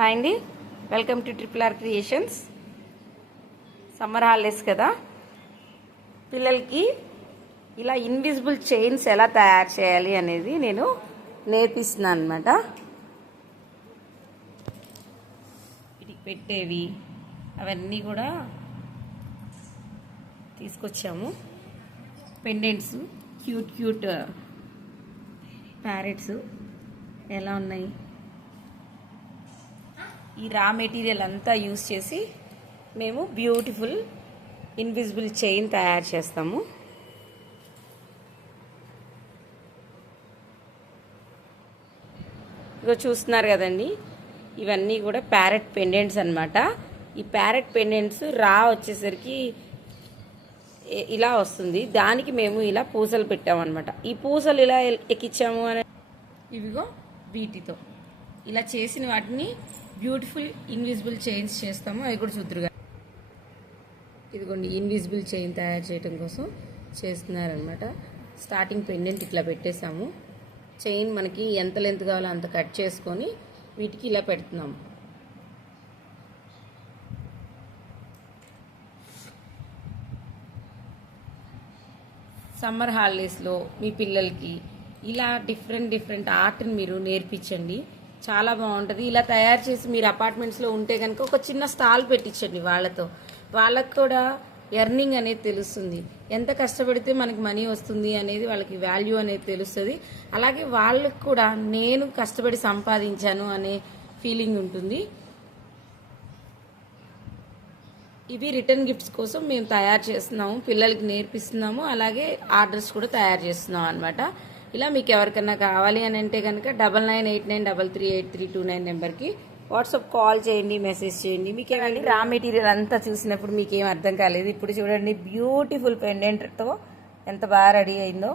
Hi అండి, welcome to RRR creations. Summer holidays కదా, పిల్లలకి ఇలా ఇన్విజిబుల్ చైన్స్ ఎలా తయారు చేయాలి అనేది నేను నేర్పిస్తున్నాను అనమాట. వీటికి పెట్టేవి అవన్నీ కూడా తీసుకొచ్చాము. పెండెంట్స్, క్యూట్ ప్యారెట్స్ ఎలా ఉన్నాయి. ఈ రా మెటీరియల్ అంతా యూజ్ చేసి మేము బ్యూటిఫుల్ ఇన్విజిబుల్ చైన్ తయారు చేస్తాము. ఇగో చూస్తున్నారు కదండి, ఇవన్నీ కూడా ప్యారెట్ పెండెంట్స్ అన్నమాట. ఈ ప్యారెట్ పెండెంట్స్ రా వచ్చేసరికి ఇలా వస్తుంది. దానికి మేము ఇలా పూసలు పెట్టామన్నమాట. ఈ పూసలు ఇలా ఎక్కించాము అని ఇవిగో వీటితో ఇలా చేసిన వాటిని బ్యూటిఫుల్ ఇన్విజిబుల్ చైన్స్ చేస్తాము. అవి కూడా చూద్దరుగా. ఇదిగోండి, ఇన్విజిబుల్ చైన్ తయారు చేయడం కోసం చేస్తున్నారనమాట. స్టార్టింగ్ పెండెంట్ ఇట్లా పెట్టేసాము. చైన్ మనకి ఎంత లెంత్ కావాలో అంత కట్ చేసుకొని వీటికి ఇలా పెడుతున్నాము. సమ్మర్ హాలిడేస్లో మీ పిల్లలకి ఇలా డిఫరెంట్ ఆర్ట్ని మీరు నేర్పించండి. చాలా బాగుంటుంది. ఇలా తయారు చేసి మీరు అపార్ట్మెంట్స్లో ఉంటే కనుక ఒక చిన్న స్టాల్ పెట్టించండి. వాళ్ళకు కూడా ఎర్నింగ్ అనేది తెలుస్తుంది. ఎంత కష్టపడితే మనకి మనీ వస్తుంది అనేది వాళ్ళకి వాల్యూ అనేది తెలుస్తుంది. అలాగే వాళ్ళకు కూడా నేను కష్టపడి సంపాదించాను అనే ఫీలింగ్ ఉంటుంది. ఇవి రిటర్న్ గిఫ్ట్స్ కోసం మేము తయారు చేస్తున్నాము, పిల్లలకి నేర్పిస్తున్నాము. అలాగే ఆర్డర్స్ కూడా తయారు చేస్తున్నాం అనమాట. ఇలా మీకు ఎవరికైనా కావాలి అని అంటే కనుక 9989338329 నెంబర్కి వాట్సాప్ కాల్ చేయండి, మెసేజ్ చేయండి. మీకు ఏమైనా రా మెటీరియల్ అంతా చూసినప్పుడు మీకు ఏం అర్థం కాలేదు. ఇప్పుడు చూడండి, బ్యూటిఫుల్ పెండెంట్తో ఎంత బాగా రెడీ అయిందో.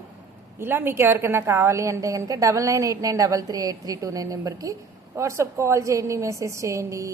ఇలా మీకు ఎవరికైనా కావాలి అంటే కనుక 9989338329 నెంబర్కి వాట్సాప్ కాల్ చేయండి, మెసేజ్ చేయండి.